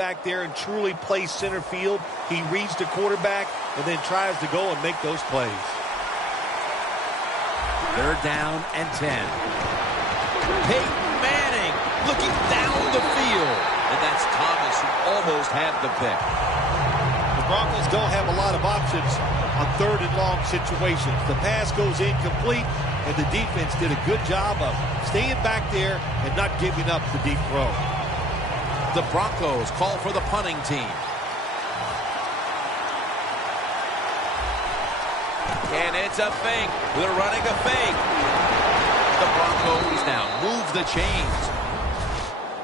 back there and truly play center field. He reads the quarterback and then tries to go and make those plays. They're down and 10. Peyton Manning looking down the field. And that's Thomas who almost had the pick. The Broncos don't have a lot of options on 3rd and long situations. The pass goes incomplete, and the defense did a good job of staying back there and not giving up the deep throw. The Broncos call for the punting team. And it's a fake. They're running a fake. The Broncos now move the chains.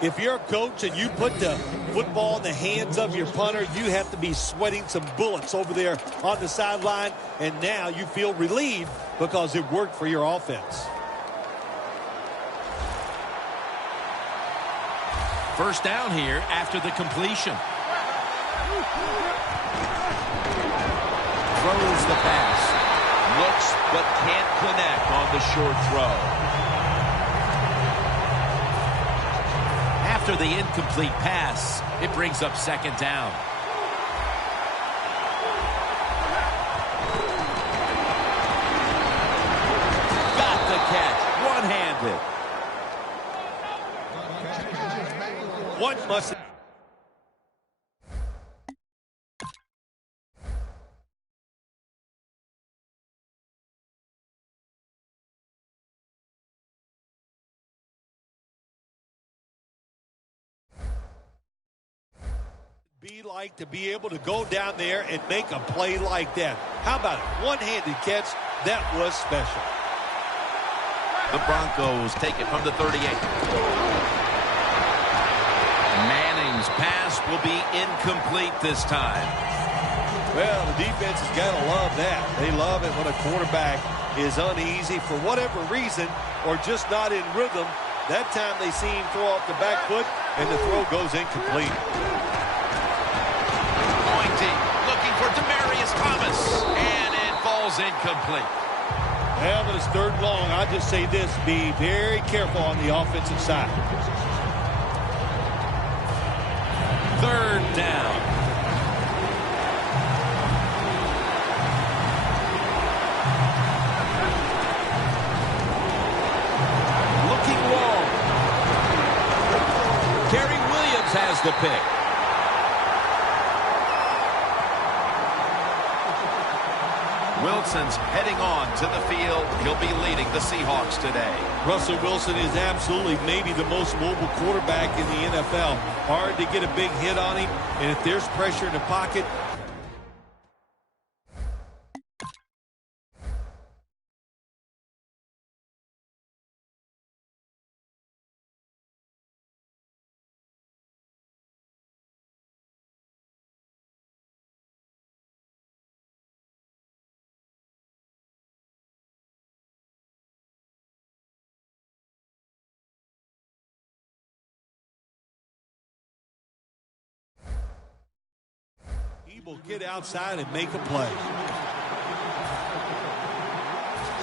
If you're a coach and you put the football in the hands of your punter, you have to be sweating some bullets over there on the sideline. And now you feel relieved because it worked for your offense. First down here after the completion. Throws the pass. Looks but can't connect on the short throw. After the incomplete pass, it brings up 2nd down. Got the catch, one-handed. One must be like to be able to go down there and make a play like that. How about it? One-handed catch. That was special. The Broncos take it from the 38. Manning's pass will be incomplete this time. Well, the defense has got to love that. They love it when a quarterback is uneasy for whatever reason or just not in rhythm. That time they see him throw off the back foot and the throw goes incomplete. Looking for Demaryius Thomas, and it falls incomplete. Well, but it's 3rd and long. I just say this, be very careful on the offensive side. 3rd down. Looking long. Kerry Williams has the pick. Wilson's heading on to the field. He'll be leading the Seahawks today. Russell Wilson is absolutely maybe the most mobile quarterback in the NFL. Hard to get a big hit on him, and if there's pressure in the pocket, will get outside and make a play.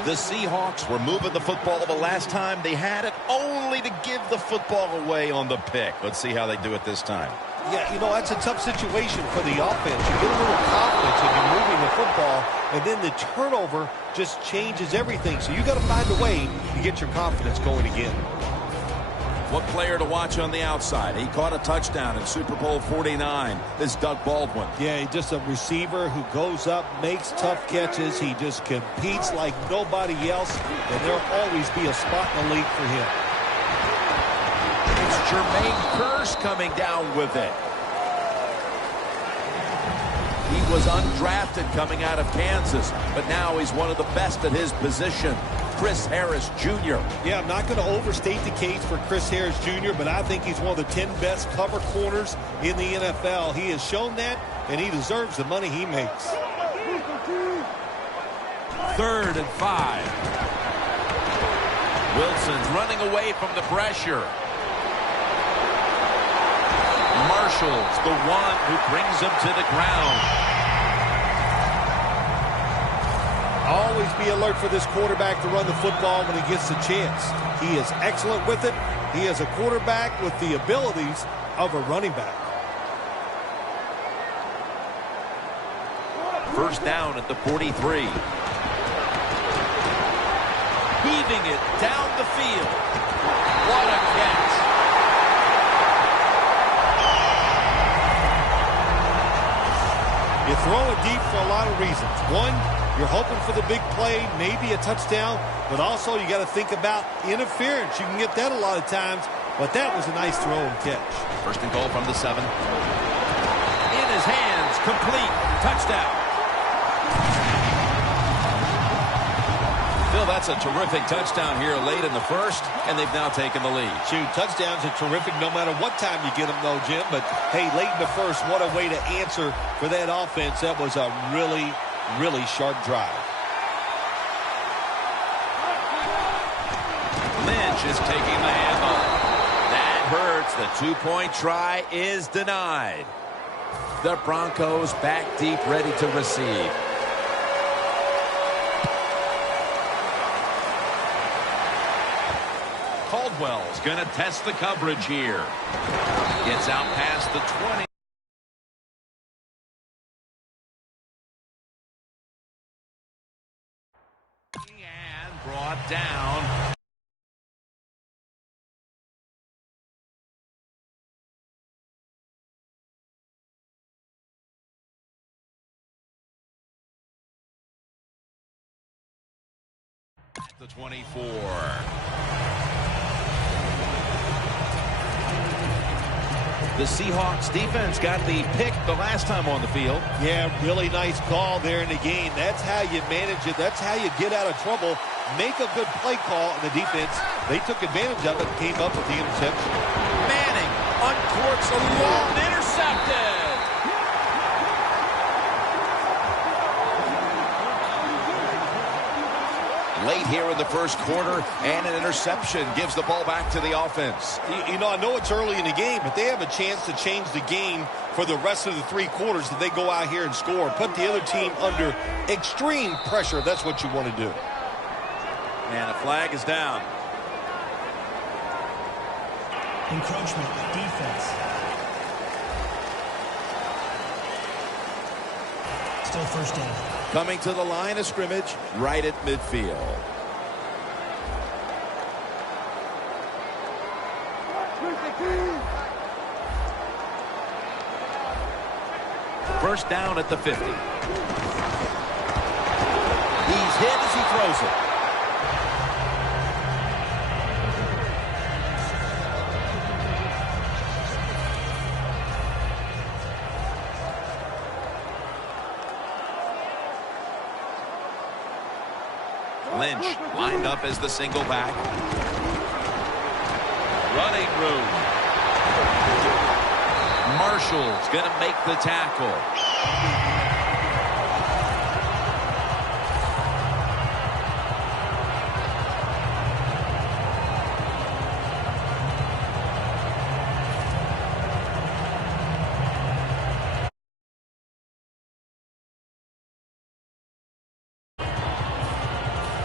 The Seahawks were moving the football the last time they had it, only to give the football away on the pick. Let's see how they do it this time. Yeah, you know, that's a tough situation for the offense. You get a little confidence when you're moving the football, and then the turnover just changes everything. So you got to find a way to get your confidence going again. What player to watch on the outside? He caught a touchdown in Super Bowl 49. This is Doug Baldwin. Yeah, he's just a receiver who goes up, makes tough catches. He just competes like nobody else, and there'll always be a spot in the league for him. It's Jermaine Kearse coming down with it. He was undrafted coming out of Kansas, but now he's one of the best at his position. Chris Harris Jr. Yeah, I'm not going to overstate the case for Chris Harris Jr., but I think he's one of the 10 best cover corners in the NFL. He has shown that, and he deserves the money he makes. 3rd and 5. Wilson's running away from the pressure. Marshall's the one who brings him to the ground. Always be alert for this quarterback to run the football when he gets the chance. He is excellent with it. He is a quarterback with the abilities of a running back. first down at the 43. Heaving it down the field. What a catch. You throw it deep for a lot of reasons. One, you're hoping for the big play, maybe a touchdown, but also you got to think about interference. You can get that a lot of times, but that was a nice throw and catch. First and goal from the 7. In his hands, complete, touchdown. Phil, that's a terrific touchdown here late in the first, and they've now taken the lead. Shoot, touchdowns are terrific no matter what time you get them, though, Jim. But, hey, late in the first, what a way to answer for that offense. That was a really, really sharp drive. Lynch is taking the handle. That hurts. The two-point try is denied. The Broncos back deep, ready to receive. Caldwell's going to test the coverage here. Gets out past the 20. And brought down. At the 24. The Seahawks defense got the pick the last time on the field. Yeah, really nice call there in the game. That's how you manage it. That's how you get out of trouble. Make a good play call in the defense. They took advantage of it and came up with the interception. Manning uncorks a long intercepted. Late here in the first quarter, and an interception gives the ball back to the offense. You know, I know it's early in the game, but they have a chance to change the game for the rest of the 3 quarters if they go out here and score. Put the other team under extreme pressure. That's what you want to do. And a flag is down. Encroachment, defense. Still first down. Coming to the line of scrimmage, right at midfield. First down at the 50. He's hit as he throws it. Lynch lined up as the single back. Running room. Marshall's going to make the tackle.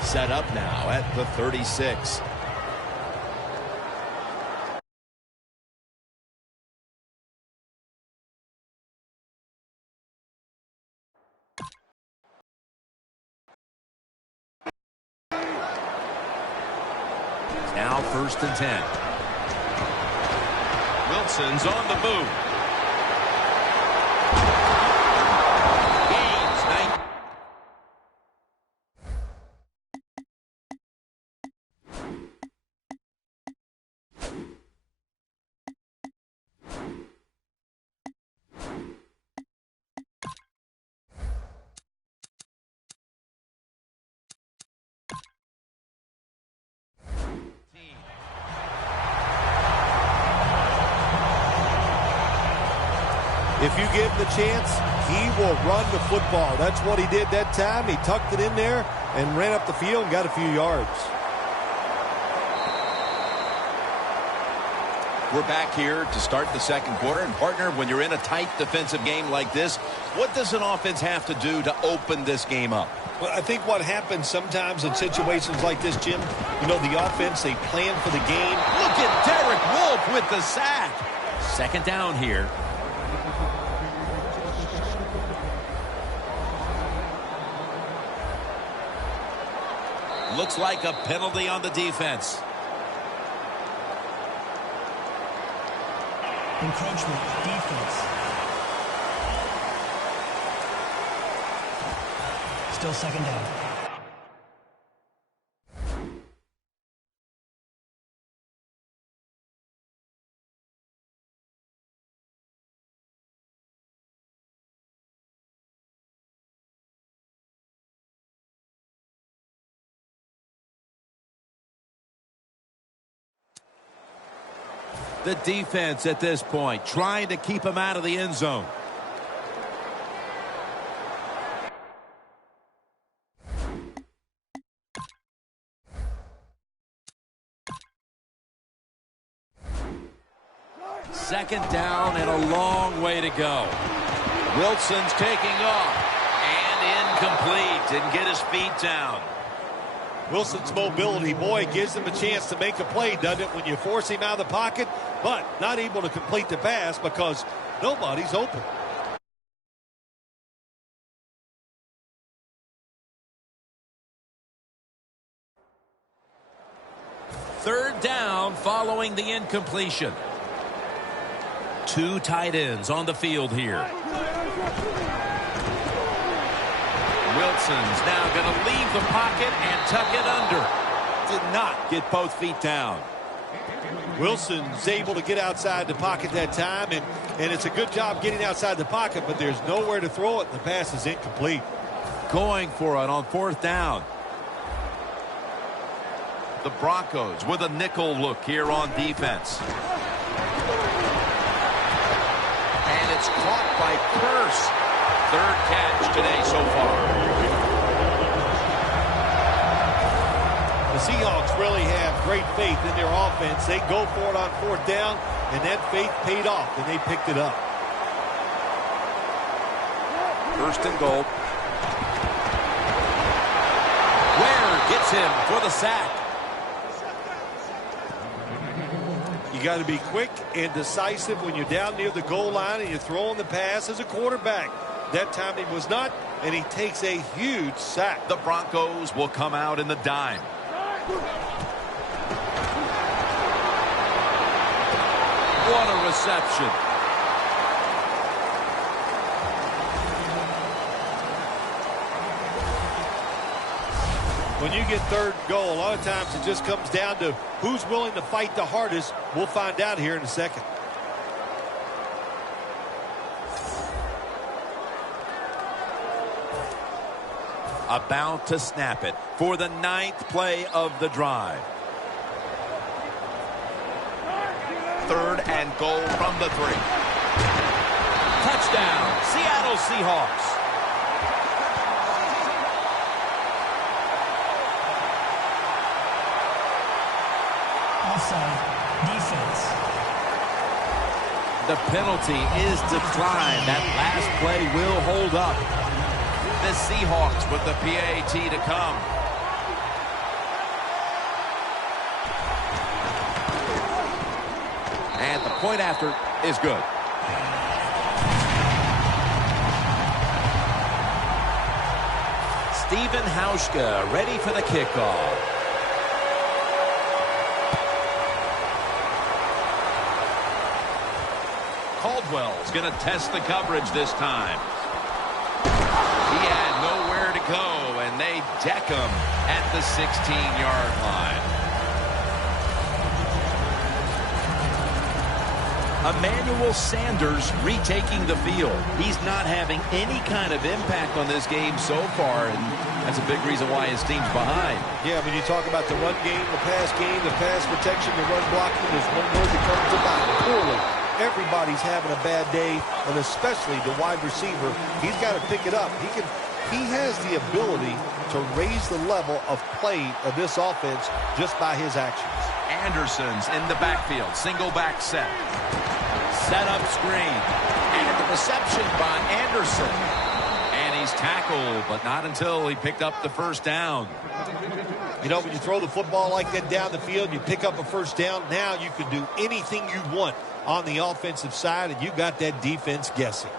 Set up now at the 36. Now first and 10. Wilson's on the move. Gains 9. If you give him the chance, he will run the football. That's what he did that time. He tucked it in there and ran up the field and got a few yards. We're back here to start the second quarter. And, partner, when you're in a tight defensive game like this, what does an offense have to do to open this game up? Well, I think what happens sometimes in situations like this, Jim, you know, the offense, they plan for the game. Look at Derek Wolfe with the sack. Second down here. Looks like a penalty on the defense. Encroachment, defense. Still second down. The defense at this point trying to keep him out of the end zone. Second down and a long way to go. Wilson's taking off and incomplete. Didn't get his feet down. Wilson's mobility, boy, gives him a chance to make a play, doesn't it, when you force him out of the pocket, but not able to complete the pass because nobody's open. Third down following the incompletion. Two tight ends on the field here. Wilson's now going to leave the pocket and tuck it under. Did not get both feet down. Wilson's able to get outside the pocket that time, and it's a good job getting outside the pocket, but there's nowhere to throw it. The pass is incomplete. Going for it on fourth down. The Broncos with a nickel look here on defense. And it's caught by Curse. Third catch today so far. The Seahawks really have great faith in their offense. They go for it on fourth down, and that faith paid off, and they picked it up. First and goal. Ware gets him for the sack. You got to be quick and decisive when you're down near the goal line and you're throwing the pass as a quarterback. That time he was not, and he takes a huge sack. The Broncos will come out in the dime. What a reception. When you get third goal, a lot of times it just comes down to who's willing to fight the hardest. We'll find out here in a second. About to snap it for the 9th play of the drive. Third and goal from the 3. Touchdown, Seattle Seahawks. Offside, defense. The penalty is declined. That last play will hold up. The Seahawks with the PAT to come. And the point after is good. Steven Hauschka ready for the kickoff. Caldwell's going to test the coverage this time. He had nowhere to go, and they deck him at the 16-yard line. Emmanuel Sanders retaking the field. He's not having any kind of impact on this game so far, and that's a big reason why his team's behind. Yeah, when you talk about the run game, the pass protection, the run blocking, there's one word that comes to mind: poorly. Everybody's having a bad day, and especially the wide receiver. He's got to pick it up. He has the ability to raise the level of play of this offense just by his actions. Anderson's in the backfield. Single back set. Set up screen. And the reception by Anderson. And he's tackled, but not until he picked up the first down. You know, when you throw the football like that down the field, you pick up a first down, now you can do anything you want on the offensive side, and you got that defense guessing.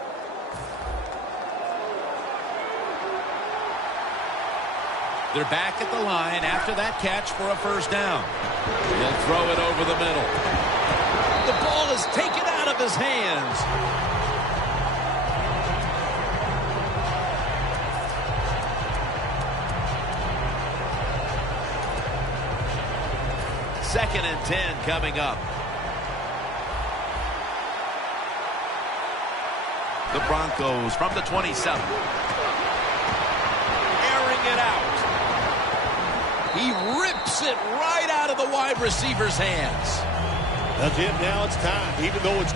They're back at the line after that catch for a first down. He'll throw it over the middle. The ball is taken out of his hands. Second and 10 coming up. The Broncos from the 27. Airing it out. He rips it right out of the wide receiver's hands. That's it. Now it's time. Even though it's...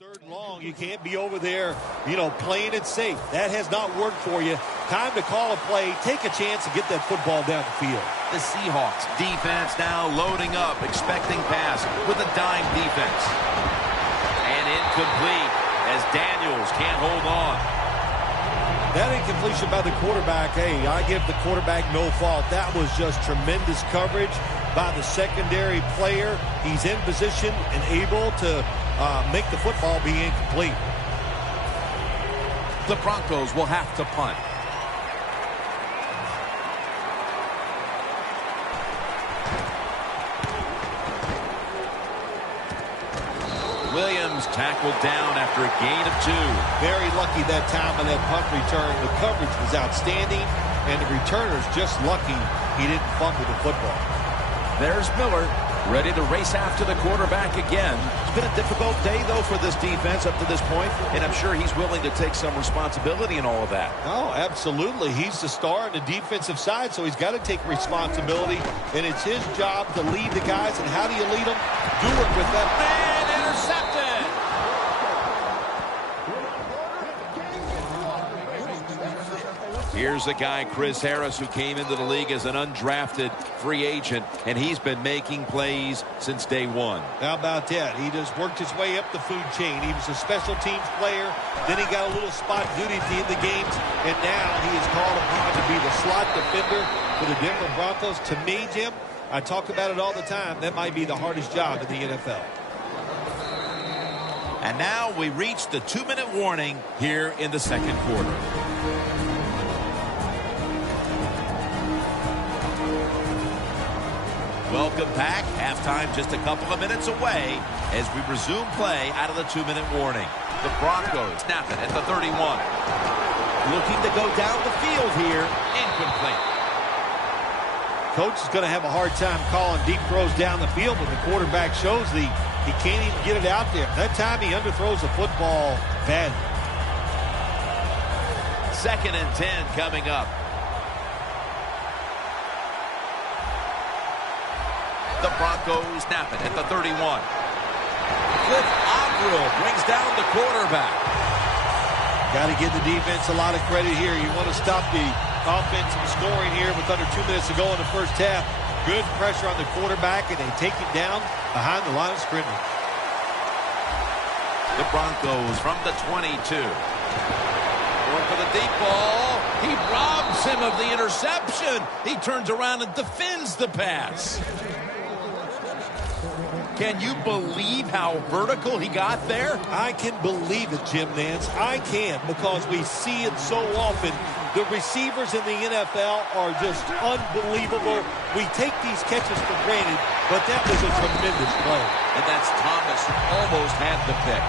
Third and long, you can't be over there, playing it safe. That has not worked for you. Time to call a play, take a chance to get that football down the field. The Seahawks defense now loading up, expecting pass with a dime defense. And incomplete as Daniels can't hold on. That incompletion by the quarterback, hey, I give the quarterback no fault. That was just tremendous coverage by the secondary player. He's in position and able to make the football be incomplete. The Broncos will have to punt. Williams tackled down after a gain of 2. Very lucky that time on that punt return. The coverage was outstanding, and the returner's just lucky he didn't fumble the football. There's Miller, ready to race after the quarterback again. It's been a difficult day, though, for this defense up to this point, and I'm sure he's willing to take some responsibility in all of that. Oh, absolutely. He's the star on the defensive side, so he's got to take responsibility, and it's his job to lead the guys. And how do you lead them? Do it with that man intercepted. Here's a guy, Chris Harris, who came into the league as an undrafted free agent, and he's been making plays since day one. How about that? He just worked his way up the food chain. He was a special teams player. Then he got a little spot duty at the end of the games, and now he is called upon to be the slot defender for the Denver Broncos. To me, Jim, I talk about it all the time. That might be the hardest job in the NFL. And now we reach the 2-minute warning here in the second quarter. Welcome back. Halftime just a couple of minutes away as we resume play out of the 2-minute warning. The Broncos snap it at the 31. Looking to go down the field here. Incomplete. Coach is going to have a hard time calling deep throws down the field, but the quarterback shows he can't even get it out there. That time he underthrows the football bad. Second and 10 coming up. The Broncos snap it at the 31. Cliff Avril brings down the quarterback. Got to give the defense a lot of credit here. You want to stop the offense from scoring here with under 2 minutes to go in the first half. Good pressure on the quarterback, and they take him down behind the line of scrimmage. The Broncos from the 22. Going for the deep ball. He robs him of the interception. He turns around and defends the pass. Can you believe how vertical he got there? I can believe it, Jim Nance. I can, because we see it so often. The receivers in the NFL are just unbelievable. We take these catches for granted, but that was a tremendous play. And that's Thomas who almost had the pick.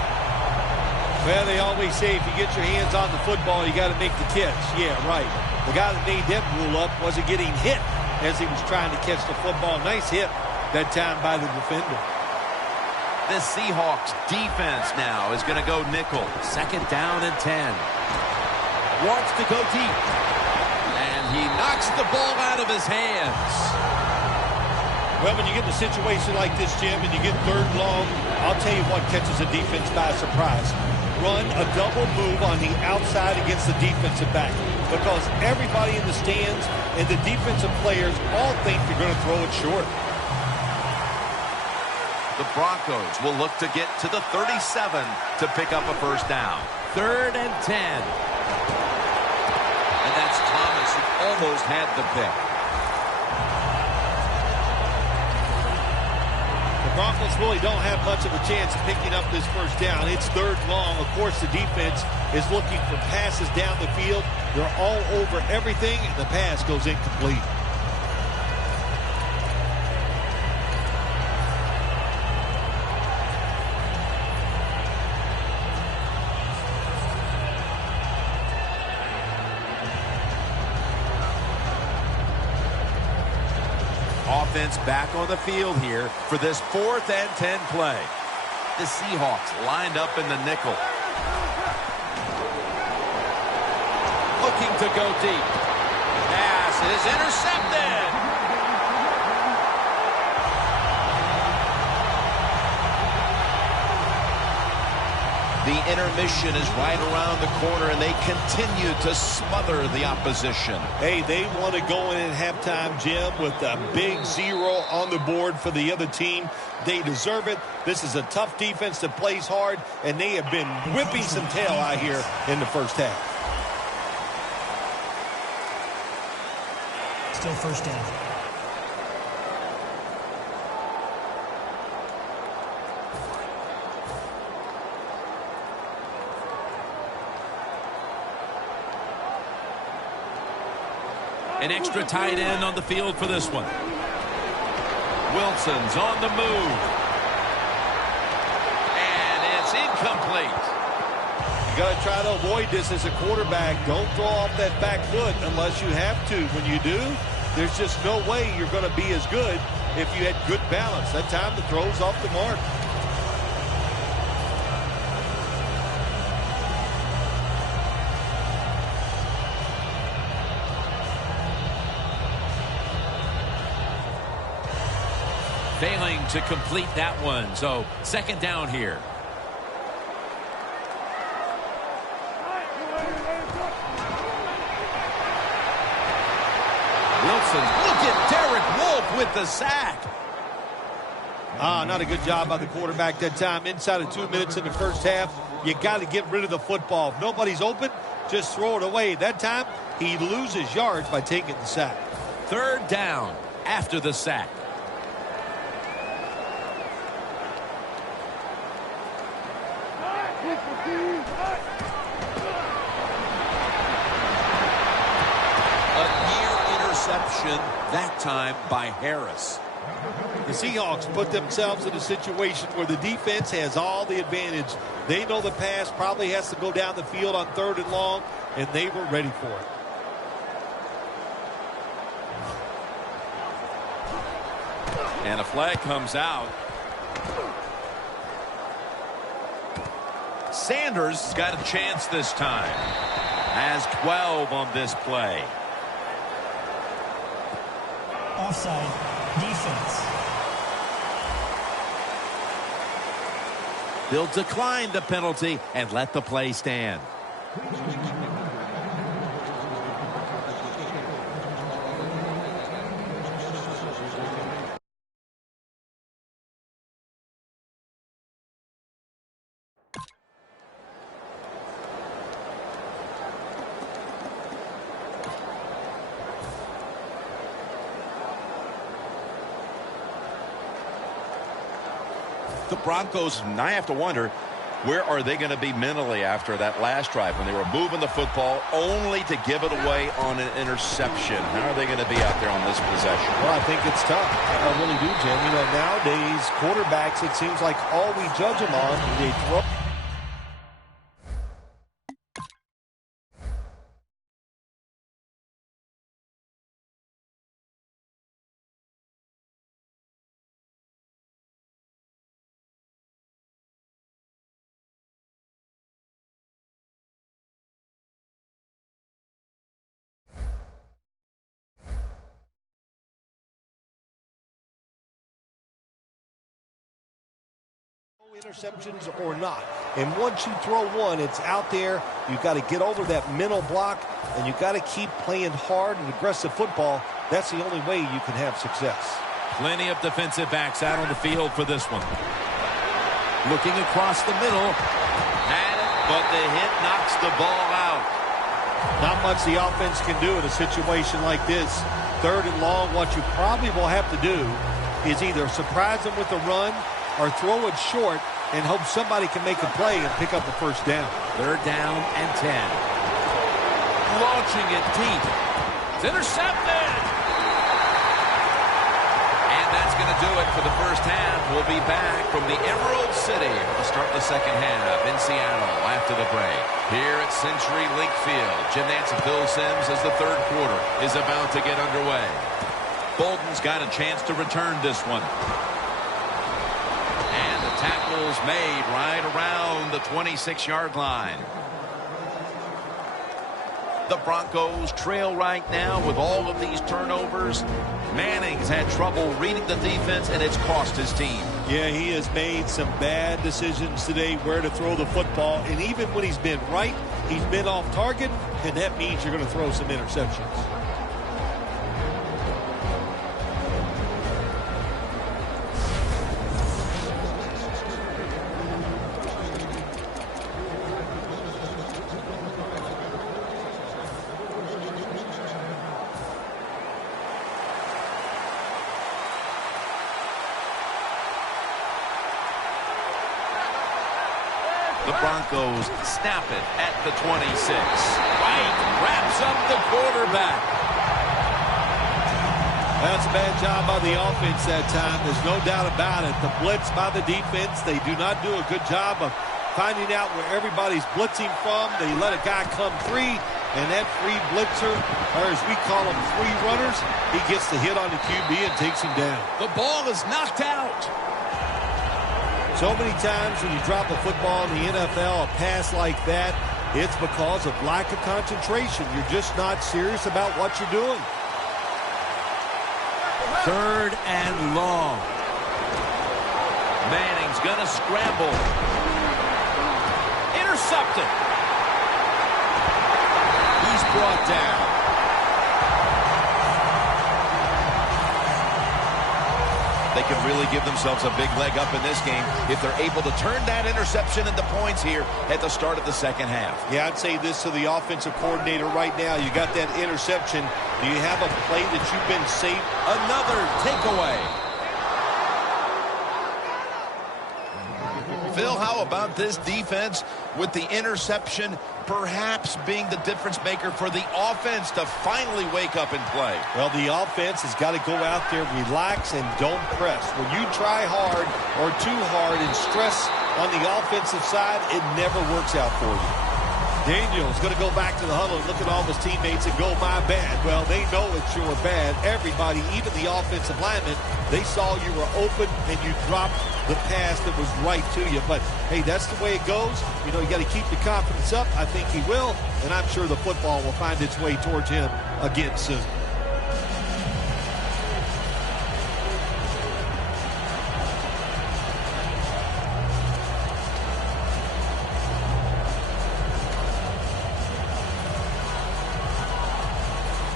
Well, they always say if you get your hands on the football, you got to make the catch. Yeah, right. The guy that made that rule up wasn't getting hit as he was trying to catch the football. Nice hit that time by the defender. This Seahawks defense now is going to go nickel. 2nd down and 10. Wants to go deep. And he knocks the ball out of his hands. Well, when you get in a situation like this, Jim, and you get 3rd and long, I'll tell you what catches a defense by surprise. Run a double move on the outside against the defensive back, because everybody in the stands and the defensive players all think you're going to throw it short. The Broncos will look to get to the 37 to pick up a 1st down. 3rd and 10. And that's Thomas who almost had the pick. The Broncos really don't have much of a chance of picking up this 1st down. It's 3rd and long. Of course, the defense is looking for passes down the field. They're all over everything, and the pass goes incomplete. Offense back on the field here for this 4th and 10 play. The Seahawks lined up in the nickel. Looking to go deep. Pass is intercepted. The intermission is right around the corner, and they continue to smother the opposition. Hey, they want to go in at halftime, Jim, with a big 0 on the board for the other team. They deserve it. This is a tough defense that plays hard, and they have been whipping some tail out here in the 1st half. Still 1st down. An extra tight end on the field for this one. Wilson's on the move. And it's incomplete. You got to try to avoid this as a quarterback. Don't throw off that back foot unless you have to. When you do, there's just no way you're going to be as good if you had good balance. That time the throw's off the mark. Failing to complete that one. So 2nd down here. Wilson, look at Derek Wolfe with the sack. Not a good job by the quarterback that time. Inside of 2 minutes in the 1st half, you got to get rid of the football. If nobody's open, just throw it away. That time, he loses yards by taking the sack. 3rd down after the sack. That time by Harris. The Seahawks put themselves in a situation where the defense has all the advantage. They know the pass probably has to go down the field on 3rd and long, and they were ready for it. And a flag comes out. Sanders got a chance this time. Has 12 on this play. Offside. Defense. They'll decline the penalty and let the play stand. The Broncos, and I have to wonder, where are they going to be mentally after that last drive when they were moving the football only to give it away on an interception? How are they going to be out there on this possession? Well, I think it's tough. I really do, Jim. You know, nowadays, quarterbacks, it seems like all we judge them on, they throw Interceptions or not. And once you throw one, it's out there. You've got to get over that mental block, and you've got to keep playing hard and aggressive football. That's the only way you can have success. Plenty of defensive backs out on the field for this one. Looking across the middle. Had it, but the hit knocks the ball out. Not much the offense can do in a situation like this. 3rd and long, what you probably will have to do is either surprise them with a run or throw it short and hope somebody can make a play and pick up a first down. 3rd down and 10. Launching it deep. It's intercepted. And that's going to do it for the first half. We'll be back from the Emerald City to start the second half in Seattle after the break. Here at CenturyLink Field, Jim Nantz and Phil Simms as the 3rd quarter is about to get underway. Bolden's got a chance to return this one. Tackles made right around the 26-yard line. The Broncos trail right now with all of these turnovers. Manning's had trouble reading the defense, and it's cost his team. Yeah, he has made some bad decisions today where to throw the football. And even when he's been right, he's been off target, and that means you're going to throw some interceptions. The Broncos snap it at the 26. Right, wraps up the quarterback. That's a bad job by the offense that time. There's no doubt about it. The blitz by the defense, they do not do a good job of finding out where everybody's blitzing from. They let a guy come free, and that free blitzer, or as we call them, free runners, he gets the hit on the QB and takes him down. The ball is knocked out. So many times when you drop a football in the NFL, a pass like that, it's because of lack of concentration. You're just not serious about what you're doing. 3rd and long. Manning's going to scramble. Intercepted. He's brought down. They can really give themselves a big leg up in this game if they're able to turn that interception into points here at the start of the second half. Yeah, I'd say this to the offensive coordinator right now. You got that interception. Do you have a play that you've been safe? Another takeaway. Phil, how about this defense with the interception perhaps being the difference maker for the offense to finally wake up and play? Well, the offense has got to go out there, relax, and don't press. When you try hard or too hard and stress on the offensive side, it never works out for you. Daniel's going to go back to the huddle and look at all his teammates and go, my bad. Well, they know it's your bad. Everybody, even the offensive linemen, they saw you were open and you dropped the pass that was right to you. But, hey, that's the way it goes. You know, you got to keep the confidence up. I think he will, and I'm sure the football will find its way towards him again soon.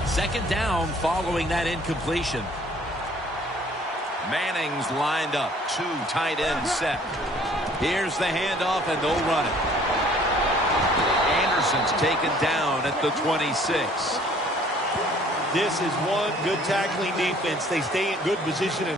Second down following that incompletion. Manning's lined up. 2 tight ends set. Here's the handoff, and they'll run it. Anderson's taken down at the 26. This is one good tackling defense. They stay in good position.